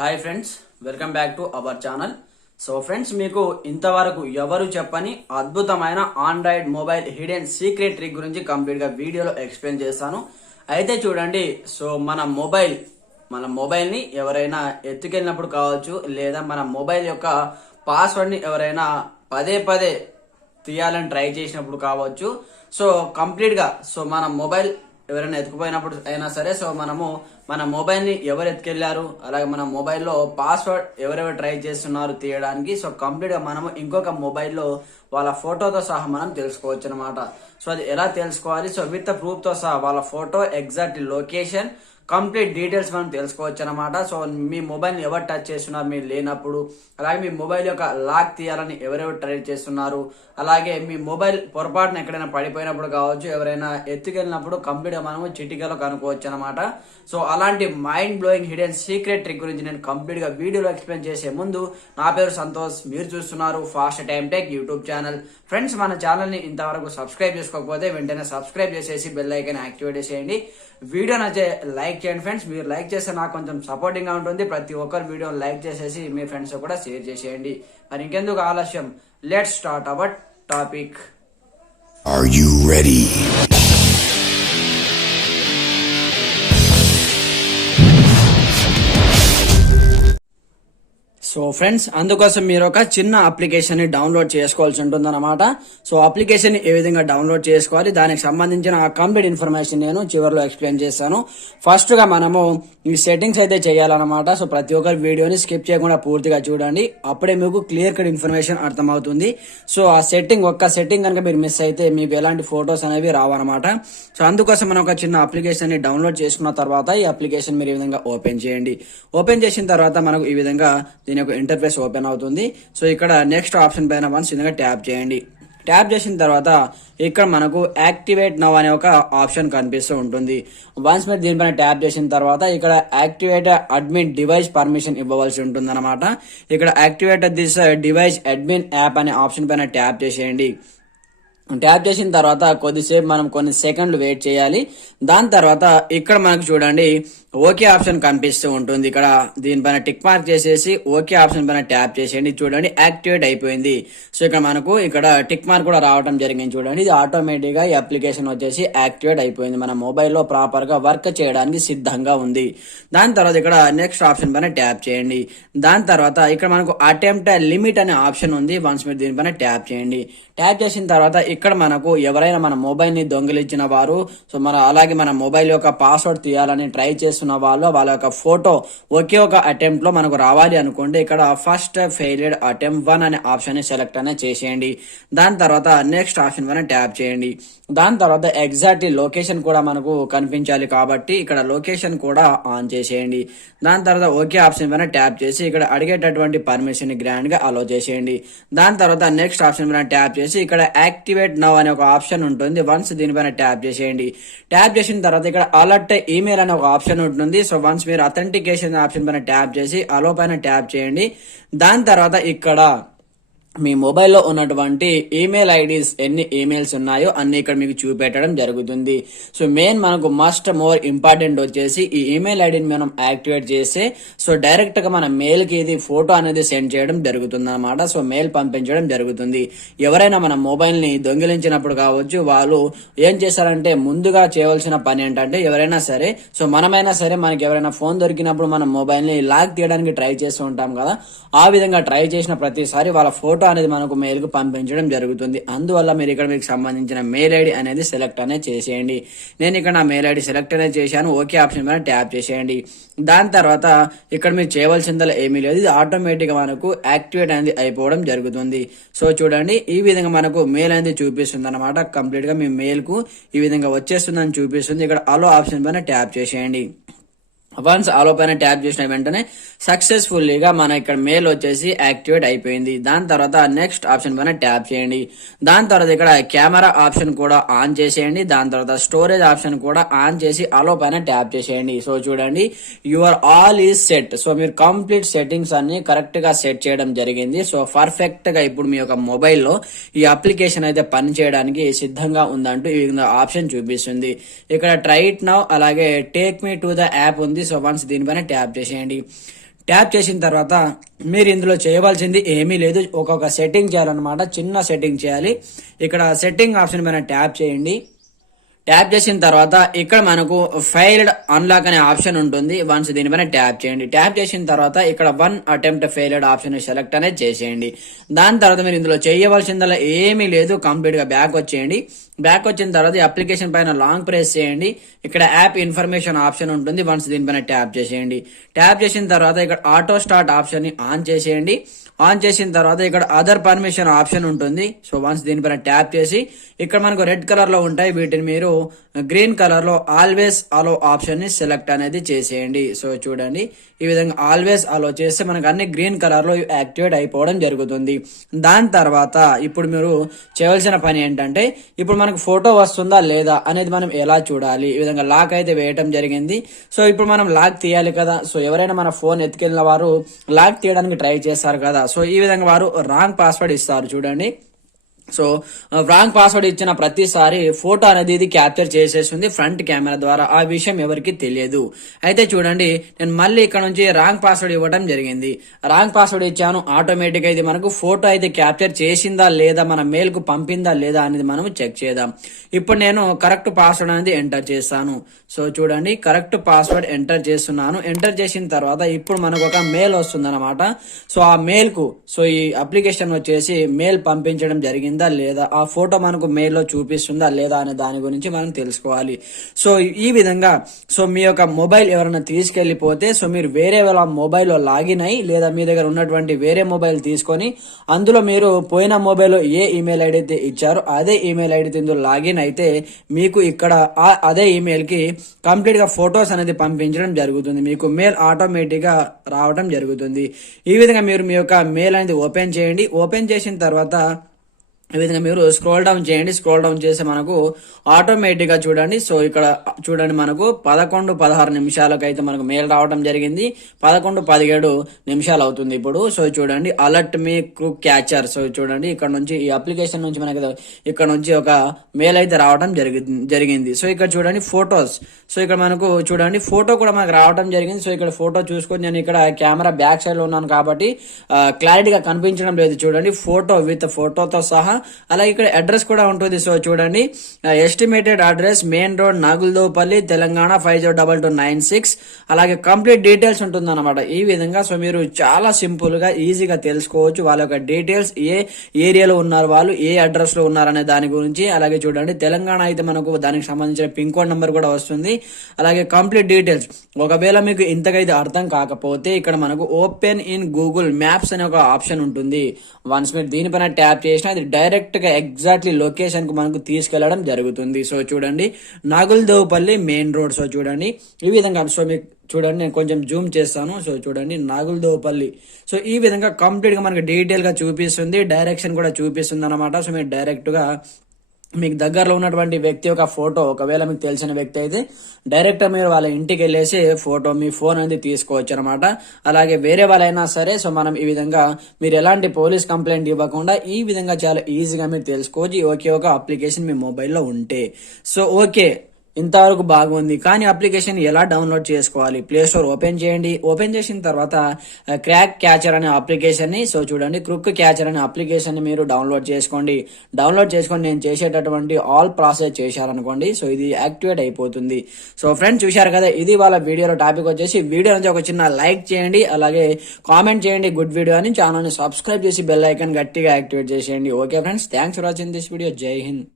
Hi friends, welcome back to our channel. So friends, మీకు ఇంతవరకు ఎవరు చెప్పని అద్భుతమైన Android mobile hidden secret trick గురించి కంప్లీట్ గా వీడియోలో ఎక్స్ప్లెయిన్ చేస్తాను. అయితే చూడండి, సో మన మొబైల్ ని ఎవరైనా ఎత్తుకెళ్ళినప్పుడు కావచ్చు, లేదా మన మొబైల్ యొక్క పాస్వర్డ్ ని ఎవరైనా పదే పదే తీయాలని ట్రై చేసినప్పుడు కావచ్చు. సో కంప్లీట్ గా మన మొబైల్ ఎవరైనా ఎత్తుకుపోయినప్పుడు అయినా సరే, సో మనము మన మొబైల్ ని ఎవరు ఎత్తుకెళ్లారు, అలాగే మన మొబైల్లో పాస్వర్డ్ ఎవరెవరు ట్రై చేస్తున్నారు తీయడానికి, సో కంప్లీట్ గా మనము ఇంకొక మొబైల్లో వాళ్ళ ఫోటోతో సహా మనం తెలుసుకోవచ్చు అనమాట. సో అది ఎలా తెలుసుకోవాలి, సో విత్ ప్రూఫ్ తో సహా వాళ్ళ photo, exact location, complete details మనం తెలుసుకోవచ్చు అనమాట. సో మీ మొబైల్ ని ఎవరు టచ్ చేస్తున్నారు మీరు లేనప్పుడు, అలాగే మీ మొబైల్ యొక్క లాక్ తీయాలని ఎవరెవరు ట్రై చేస్తున్నారు, అలాగే మీ మొబైల్ పొరపాటున ఎక్కడైనా పడిపోయినప్పుడు కావచ్చు, ఎవరైనా ఎత్తుకెళ్ళినప్పుడు కంప్లీట్ గా మనము చిటికలో కనుక్కోవచ్చు అనమాట. సో అలాంటి mind blowing hidden secret trick గురించి నేను కంప్లీట్ గా వీడియోలో ఎక్స్ప్లెయిన్ చేసే ముందు, నా పేరు సంతోష్, మీరు చూస్తున్నారు fast time tech YouTube channel. Friends, మన ఛానల్ ని ఇంతవరకు సబ్స్క్రైబ్ చేసుకోకపోతే వెంటనే సబ్స్క్రైబ్ చేసేసి బెల్ ఐకాన్ యాక్టివేట్ చేసేయండి. వీడియో నచ్చే లైక్ చేయండి ఫ్రెండ్స్. మీరు లైక్ చేస్తే నాకు కొంచెం సపోర్టింగ్ గా ఉంటుంది. ప్రతి ఒక్కరు వీడియో లైక్ చేసేసి మీ ఫ్రెండ్స్ కూడా షేర్ చేసేయండి. మరి ఇంకెందుకు ఆలస్యం, let's start our topic. Are you ready? So friends, అందుకోసం మీరు ఒక చిన్న అప్లికేషన్ ని డౌన్లోడ్ చేసుకోవాల్సి ఉంటుంది అనమాట. సో అప్లికేషన్ ని ఏ విధంగా డౌన్లోడ్ చేసుకోవాలి, దానికి సంబంధించిన ఆ కంప్లీట్ ఇన్ఫర్మేషన్ నేను చివరిలో ఎక్స్ప్లెయిన్ చేస్తాను. ఫస్ట్ గా మనము ఈ సెట్టింగ్స్ అయితే చేయాలన్నమాట. సో ప్రతి ఒక్కరి వీడియోని స్కిప్ చేయకుండా పూర్తిగా చూడండి, అప్పుడే మీకు క్లియర్ కట్ ఇన్ఫర్మేషన్ అర్థమవుతుంది. సో ఆ ఒక్క సెట్టింగ్ కనుక మీరు మిస్ అయితే మీకు ఎలాంటి ఫొటోస్ అనేవి రావన్నమాట. సో అందుకోసం మనం ఒక చిన్న అప్లికేషన్ ని డౌన్లోడ్ చేసుకున్న తర్వాత ఈ అప్లికేషన్ మీరు ఈ విధంగా ఓపెన్ చేయండి. ఓపెన్ చేసిన తర్వాత మనకు ఈ విధంగా దీని యొక్క ఇంటర్ఫేస్ ఓపెన్ అవుతుంది. సో ఇక్కడ నెక్స్ట్ ఆప్షన్ పైన వన్స్ విధంగా ట్యాప్ చేయండి. ట్యాప్ చేసిన తర్వాత ఇక్కడ మనకు యాక్టివేట్ నౌ అనే ఒక ఆప్షన్ కనిపిస్తూ ఉంటుంది. వన్స్ మీరు దీనిపైన ట్యాప్ చేసిన తర్వాత ఇక్కడ యాక్టివేట్ అడ్మిన్ డివైస్ పర్మిషన్ ఇవ్వవలసి ఉంటుంది అనమాట. ఇక్కడ activate this device admin app అనే ఆప్షన్ పైన ట్యాప్ చేసేయండి. ట్యాప్ చేసిన తర్వాత కొద్దిసేపు మనం కొన్ని సెకండ్లు వెయిట్ చేయాలి. దాని తర్వాత ఇక్కడ మనకు చూడండి ఓకే ఆప్షన్ కనిపిస్తూ ఉంటుంది. ఇక్కడ దీనిపైన టిక్ మార్క్ చేసేసి ఓకే ఆప్షన్ పైన ట్యాప్ చేసేయండి. చూడండి యాక్టివేట్ అయిపోయింది. సో ఇక్కడ మనకు ఇక్కడ టిక్ మార్క్ కూడా రావడం జరిగింది. చూడండి, ఇది ఆటోమేటిక్ గా ఈ అప్లికేషన్ వచ్చేసి యాక్టివేట్ అయిపోయింది. మన మొబైల్లో ప్రాపర్ గా వర్క్ చేయడానికి సిద్ధంగా ఉంది. దాని తర్వాత ఇక్కడ నెక్స్ట్ ఆప్షన్ పైన ట్యాప్ చేయండి. దాని తర్వాత ఇక్కడ మనకు అటెంప్ట్ లిమిట్ అనే ఆప్షన్ ఉంది. వన్స్ మీరు దీనిపైన ట్యాప్ చేయండి. ట్యాప్ చేసిన తర్వాత ఇక్కడ మనకు ఎవరైనా మన మొబైల్ ని దొంగిలించిన వారు, సో అలాగే మన మొబైల్ యొక్క పాస్వర్డ్ తీయాలని ట్రై చేస్తున్న వాళ్ళ యొక్క ఫోటో ఒకే ఒక అటెంప్ట్ లో మనకు రావాలి అనుకోండి, ఇక్కడ ఫస్ట్ ఫెయిల్డ్ అటెంప్ట్ 1 అనే ఆప్షన్ ని సెలెక్ట్ అనేది చేసేయండి. దాని తర్వాత నెక్స్ట్ ఆప్షన్ పైన ట్యాప్ చేయండి. దాని తర్వాత ఎగ్జాక్ట్ లొకేషన్ కూడా మనకు కనిపించాలి కాబట్టి ఇక్కడ లొకేషన్ కూడా ఆన్ చేసేయండి. దాని తర్వాత ఓకే ఆప్షన్ పైన ట్యాప్ చేసి ఇక్కడ అడిగేటటువంటి పర్మిషన్ ని గ్రాండ్ గా అలో చేసేయండి. దాని తర్వాత నెక్స్ట్ ఆప్షన్ పైన ట్యాప్ చేసి ఇక్కడ యాక్టివేట్ నౌ అనే ఒక ఆప్షన్ ఉంటుంది. వన్స్ దీనిపైన ట్యాప్ చేసేయండి. ట్యాప్ చేసిన తర్వాత ఇక్కడ అలర్ట్ ఈమెయిల్ అనే ఒక ఆప్షన్ ఉంటుంది. సో వన్స్ మీరు అథెంటికేషన్ ఆప్షన్ పైన ట్యాప్ చేసి అలో పైన ట్యాప్ చేయండి. దాని తర్వాత ఇక్కడ మీ మొబైల్లో ఉన్నటువంటి ఈమెయిల్ ఐడీస్ ఎన్ని ఈమెయిల్స్ ఉన్నాయో అన్ని ఇక్కడ మీకు చూపెట్టడం జరుగుతుంది. సో మెయిన్ మనకు మస్ట్ మోర్ ఇంపార్టెంట్ వచ్చేసి ఈ ఈమెయిల్ ఐడిని మనం యాక్టివేట్ చేస్తే సో డైరెక్ట్ గా మన మెయిల్ కి ఇది ఫోటో అనేది సెండ్ చేయడం జరుగుతుంది అనమాట. సో మెయిల్ పంపించడం జరుగుతుంది. ఎవరైనా మన మొబైల్ ని దొంగిలించినప్పుడు కావచ్చు, వాళ్ళు ఏం చేశారంటే ముందుగా చేయవలసిన పని ఏంటంటే ఎవరైనా సరే, సో మనమైనా సరే మనకి ఎవరైనా ఫోన్ దొరికినప్పుడు మన మొబైల్ ని లాక్ తీయడానికి ట్రై చేస్తూ ఉంటాం కదా, ఆ విధంగా ట్రై చేసిన ప్రతిసారి వాళ్ళ ఫోటో అనేది మనకు మెయిల్ కు పంపించడం జరుగుతుంది. అందువల్ల మీరు ఇక్కడ మీకు సంబంధించిన మెయిల్ ఐడి అనేది సెలెక్ట్ అనేది చేసేయండి. నేను ఇక్కడ నా మెయిల్ ఐడి సెలెక్ట్ అనేది చేశాను. ఓకే ఆప్షన్ పైన ట్యాప్ చేసేయండి. దాని తర్వాత ఇక్కడ మీరు చేయవలసిందల్లా ఏమీ లేదు, ఇది ఆటోమేటిక్ గా మనకు యాక్టివేట్ అనేది అయిపోవడం జరుగుతుంది. సో చూడండి, ఈ విధంగా మనకు మెయిల్ అనేది చూపిస్తుంది అనమాట. కంప్లీట్ గా మీ మెయిల్ కు ఈ విధంగా వచ్చేస్తుందని చూపిస్తుంది. ఇక్కడ అలో ఆప్షన్ పైన ట్యాప్ చేసేయండి. వన్స్ ఆలో పైన ట్యాప్ చేసిన వెంటనే సక్సెస్ఫుల్లీగా మన ఇక్కడ మెయిల్ వచ్చేసి యాక్టివేట్ అయిపోయింది. దాని తర్వాత నెక్స్ట్ ఆప్షన్ పైన ట్యాప్ చేయండి. దాని తర్వాత ఇక్కడ కెమెరా ఆప్షన్ కూడా ఆన్ చేసేయండి. దాని తర్వాత స్టోరేజ్ ఆప్షన్ కూడా ఆన్ చేసి అలో పైన ట్యాప్ చేసేయండి. సో చూడండి, your all is set. So మీరు కంప్లీట్ సెట్టింగ్స్ అన్ని కరెక్ట్ గా సెట్ చేయడం జరిగింది. సో పర్ఫెక్ట్ గా ఇప్పుడు మీ యొక్క మొబైల్లో ఈ అప్లికేషన్ అయితే పని చేయడానికి సిద్ధంగా ఉందంటూ ఈ ఆప్షన్ చూపిస్తుంది. ఇక్కడ ట్రై ఇట్ నౌ అలాగే take me to the app ఉంది. సో వన్స్ దీనిపైన ట్యాప్ చేసేయండి. ట్యాప్ చేసిన తర్వాత మీరు ఇందులో చేయవలసింది ఏమీ లేదు, ఒక్కొక్క సెట్టింగ్ చేయాలన్నమాట. చిన్న సెట్టింగ్ చేయాలి. ఇక్కడ సెట్టింగ్ ఆప్షన్ పైన ట్యాప్ చేయండి. ట్యాప్ చేసిన తర్వాత ఇక్కడ మనకు ఫెయిల్డ్ అన్లాక్ అనే ఆప్షన్ ఉంటుంది. వన్స్ దీనిపైన ట్యాప్ చేయండి. ట్యాప్ చేసిన తర్వాత ఇక్కడ 1 అటెంప్ట్ ఫెయిల్డ్ ఆప్షన్ సెలెక్ట్ అనేది చేసేయండి. దాని తర్వాత మీరు ఇందులో చేయవలసిందల్లా ఏమీ లేదు, కంప్లీట్ గా బ్యాక్ వచ్చేయండి. బ్యాక్ వచ్చిన తర్వాత ఈ అప్లికేషన్ పైన లాంగ్ ప్రెస్ చేయండి. ఇక్కడ యాప్ ఇన్ఫర్మేషన్ ఆప్షన్ ఉంటుంది. వన్స్ దీనిపైన ట్యాప్ చేసేయండి. ట్యాప్ చేసిన తర్వాత ఇక్కడ ఆటో స్టార్ట్ ఆప్షన్ ని ఆన్ చేసేయండి. ఆన్ చేసిన తర్వాత ఇక్కడ అదర్ పర్మిషన్ ఆప్షన్ ఉంటుంది. సో వన్స్ దీనిపైన ట్యాప్ చేసి ఇక్కడ మనకు రెడ్ కలర్ లో ఉంటాయి, వీటిని మీరు గ్రీన్ కలర్ లో ఆల్వేస్ అలో ఆప్షన్ ని సెలెక్ట్ అనేది చేసేయండి. సో చూడండి, ఈ విధంగా ఆల్వేస్ అలో చేస్తే మనకు అన్ని గ్రీన్ కలర్ లో యాక్టివేట్ అయిపోవడం జరుగుతుంది. దాని తర్వాత ఇప్పుడు మీరు చేయవలసిన పని ఏంటంటే, ఇప్పుడు మనకు ఫోటో వస్తుందా లేదా అనేది మనం ఎలా చూడాలి. ఈ విధంగా లాక్ అయితే వేయటం జరిగింది. సో ఇప్పుడు మనం లాక్ తీయాలి కదా. సో ఎవరైనా మన ఫోన్ ఎత్తుకెళ్ళిన వారు లాక్ తీయడానికి ట్రై చేస్తారు కదా. సో ఈ విధంగా వారు రాంగ్ పాస్వర్డ్ ఇస్తారు చూడండి. సో రాంగ్ పాస్వర్డ్ ఇచ్చిన ప్రతిసారి ఫోటో అనేది ఇది క్యాప్చర్ చేసేస్తుంది ఫ్రంట్ కెమెరా ద్వారా. ఆ విషయం ఎవరికి తెలియదు. అయితే చూడండి, నేను మళ్ళీ ఇక్కడ నుంచి రాంగ్ పాస్వర్డ్ ఇవ్వడం జరిగింది. రాంగ్ పాస్వర్డ్ ఇచ్చాను, ఆటోమేటిక్ అయితే మనకు ఫోటో అయితే క్యాప్చర్ చేసిందా లేదా, మన మెయిల్ కు పంపిందా లేదా అనేది మనం చెక్ చేద్దాం. ఇప్పుడు నేను కరెక్ట్ పాస్వర్డ్ అనేది ఎంటర్ చేస్తాను. సో చూడండి, కరెక్ట్ పాస్వర్డ్ ఎంటర్ చేస్తున్నాను. ఎంటర్ చేసిన తర్వాత ఇప్పుడు మనకు ఒక మెయిల్ వస్తుంది అనమాట. సో ఆ మెయిల్ కు సో ఈ అప్లికేషన్ వచ్చేసి మెయిల్ పంపించడం జరిగింది లేదా, ఆ ఫోటో మనకు మెయిల్ లో చూపిస్తుందా లేదా అనే దాని గురించి మనం తెలుసుకోవాలి. సో ఈ విధంగా సో మీ యొక్క మొబైల్ ఎవరైనా తీసుకెళ్లిపోతే, సో మీరు వేరే వాళ్ళ మొబైల్ లో లాగిన్ అయ్యి లేదా మీ దగ్గర ఉన్నటువంటి వేరే మొబైల్ తీసుకొని అందులో మీరు పోయిన మొబైల్ లో ఏ ఈమెయిల్ ఐడి అయితే ఇచ్చారో అదే ఈమెయిల్ ఐడి ఇందులో లాగిన్ అయితే మీకు ఇక్కడ అదే ఈమెయిల్ కి కంప్లీట్ గా ఫొటోస్ అనేది పంపించడం జరుగుతుంది. మీకు మెయిల్ ఆటోమేటిక్ గా రావడం జరుగుతుంది. ఈ విధంగా మీరు మీ యొక్క మెయిల్ అనేది ఓపెన్ చేయండి. ఓపెన్ చేసిన తర్వాత ఈ విధంగా మీరు స్క్రోల్ డౌన్ చేయండి. స్క్రోల్ డౌన్ చేస్తే మనకు ఆటోమేటిక్ గా చూడండి, సో ఇక్కడ చూడండి మనకు 11-16 నిమిషాలకు అయితే మనకు మెయిల్ రావడం జరిగింది. 11-17 నిమిషాలు అవుతుంది ఇప్పుడు. సో చూడండి, అలర్ట్ మీ క్రూక్ క్యాచర్. సో చూడండి, ఇక్కడ నుంచి ఈ అప్లికేషన్ నుంచి మనకి ఇక్కడ నుంచి ఒక మెయిల్ అయితే రావడం జరిగింది. సో ఇక్కడ చూడండి ఫోటోస్. సో ఇక్కడ మనకు చూడండి ఫోటో కూడా మనకు రావడం జరిగింది. సో ఇక్కడ ఫోటో చూసుకొని నేను ఇక్కడ కెమెరా బ్యాక్ సైడ్ లో ఉన్నాను కాబట్టి క్లారిటీగా కనిపించడం లేదు. చూడండి, ఫోటో విత్ ఫోటోతో సహా. అలాగే ఇక్కడ అడ్రస్ కూడా ఉంటుంది. సో చూడండి, estimated address main road Naguldopalli Telangana 502296. అలాగే కంప్లీట్ డీటెయిల్స్ ఉంటుంది అనమాట. ఈ విధంగా సో మీరు చాలా సింపుల్ గా ఈజీగా తెలుసుకోవచ్చు వాళ్ళ యొక్క డీటెయిల్స్, ఏ ఏరియాలో ఉన్నారు వాళ్ళు, ఏ అడ్రస్ లో ఉన్నారు అనే దాని గురించి. అలాగే చూడండి, తెలంగాణ అయితే మనకు దానికి సంబంధించిన పిన్ కోడ్ నెంబర్ కూడా వస్తుంది. అలాగే కంప్లీట్ డీటెయిల్స్. ఒకవేళ మీకు ఇంతకైతే అర్థం కాకపోతే ఇక్కడ మనకు ఓపెన్ ఇన్ గూగుల్ మ్యాప్స్ అనే ఒక ఆప్షన్ ఉంటుంది. వన్స్ మీరు దీనిపైన ట్యాప్ చేసినా అది డైరెక్ట్ గా ఎగ్జాక్ట్లీ లొకేషన్ కు మనకు తీసుకెళ్లడం జరుగుతుంది. సో చూడండి, నాగుల్దోపల్లి మెయిన్ రోడ్. సో చూడండి ఈ విధంగా. సో మీకు చూడండి, నేను కొంచెం జూమ్ చేస్తాను. సో చూడండి, నాగుల్దోపల్లి. సో ఈ విధంగా కంప్లీట్ గా మనకు డీటెయిల్ గా చూపిస్తుంది, డైరెక్షన్ కూడా చూపిస్తుంది అనమాట. సో మీరు డైరెక్ట్ గా మీకు దగ్గరలో ఉన్నటువంటి వ్యక్తి యొక్క ఫోటో, ఒకవేళ మీకు తెలిసిన వ్యక్తి అయితే డైరెక్ట్ మీరు వాళ్ళ ఇంటికి వెళ్ళేసి ఫోటో మీ ఫోన్ అనేది తీసుకోవచ్చు అనమాట. అలాగే వేరే వాళ్ళైనా సరే సో మనం ఈ విధంగా మీరు ఎలాంటి పోలీస్ కంప్లైంట్ ఇవ్వకుండా ఈ విధంగా చాలా ఈజీగా మీరు తెలుసుకోవచ్చు ఒకే ఒక అప్లికేషన్ మీ మొబైల్లో ఉంటే. సో ఓకే, ఇంతవరకు బాగుంది. కానీ అప్లికేషన్ ఎలా డౌన్లోడ్ చేసుకోవాలి? ప్లే స్టోర్ ఓపెన్ చేయండి. ఓపెన్ చేసిన తర్వాత క్రాక్ క్యాచర్ అనే అప్లికేషన్ ని, సో చూడండి క్రుక్ క్యాచర్ అనే అప్లికేషన్ ని మీరు డౌన్లోడ్ చేసుకోండి. డౌన్లోడ్ చేసుకొని నేను చేసేటటువంటి ఆల్ ప్రాసెస్ చేశారనుకోండి, సో ఇది యాక్టివేట్ అయిపోతుంది. సో ఫ్రెండ్స్ చూశారు కదా, ఇది వాళ్ళ వీడియోలో టాపిక్ వచ్చేసి. వీడియో నుంచి ఒక చిన్న లైక్ చేయండి, అలాగే కామెంట్ చేయండి గుడ్ వీడియో అని. ఛానల్ ని సబ్స్క్రైబ్ చేసి బెల్ ఐకాన్ గట్టిగా యాక్టివేట్ చేసేయండి. Okay friends, thanks for watching this video. జై హింద్.